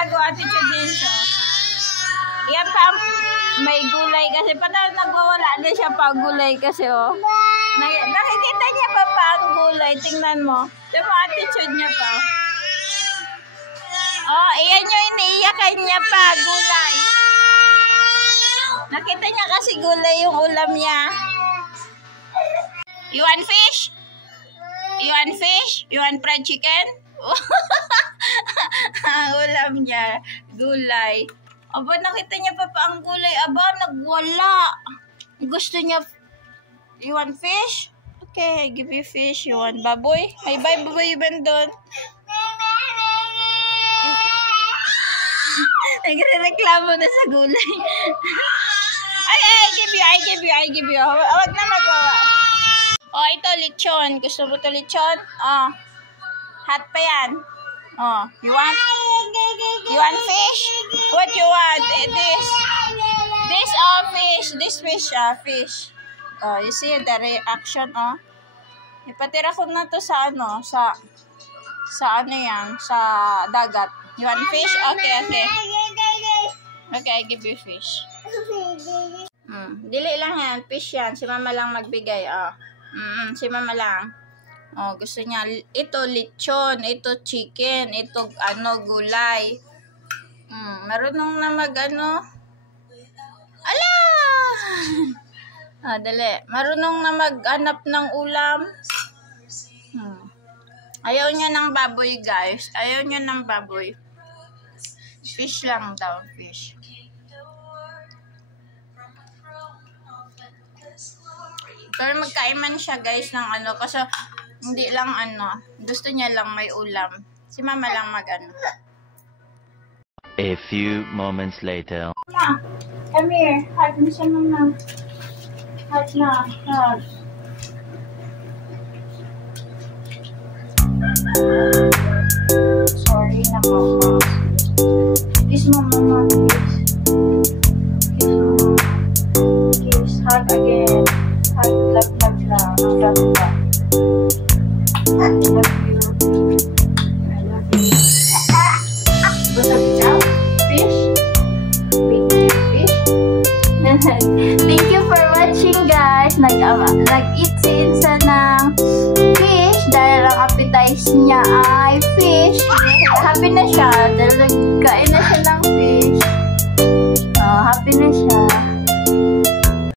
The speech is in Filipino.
bago attitude din siya. Yan pa, may gulay kasi. Parang nagwawala na siya pa gulay kasi, oh. Nakikita niya pa ang gulay. Tingnan mo. Ito mo attitude niya pa. Oh, iyan yung iniiyakan niya pa, gulay. Nakita niya kasi gulay yung ulam niya. You want fish? You want fish? You want fried chicken? Ulam niya, gulay. Aba, nakita niya pa ang gulay. Aba, nagwala. Gusto niya. You want fish? Okay, I give you fish. You want baboy? May baboy ba doon? Nagre-reklamo na sa gulay. I give you. Huwag na magawa. Oh, ito, lechon. Gusto mo ito lechon? Oh. Hot pa yan. Oh, you want fish? What you want? This fish. This fish. Oh, you see the reaction, oh. Ipatira ko na to sa ano, sa ano yan, sa dagat. You want fish? Okay. Okay, I give you fish. Dili lang yan, fish yan. Si mama lang magbigay, oh. Si mama lang. Oh, gusto niya ito lechon, ito chicken, ito ano gulay. Marunong na mag-ano. Ala! Dali. Marunong na maghanap ng ulam. Ayaw niya ng baboy, guys. Ayaw niya ng baboy. Fish lang daw, fish. Pero magkaiman siya, guys, ng ano. Kasi hindi lang ano. Gusto niya lang may ulam. Si mama lang mag-ano. A few moments later. Mama, come here. Hug mo siya, mama. Hug na. Hug. Sorry na, mama. Kiss mo, mama. Kiss mo. Kiss. Hug again. Hug. Love lang. Love lang. I love you. I love you. What's up now? Fish? Big fish? Thank you for watching, guys. Nag-eat si Insa ng fish dahil ang appetize niya ay fish. Happy na siya dahil nagkain na siya ng fish. Happy na siya.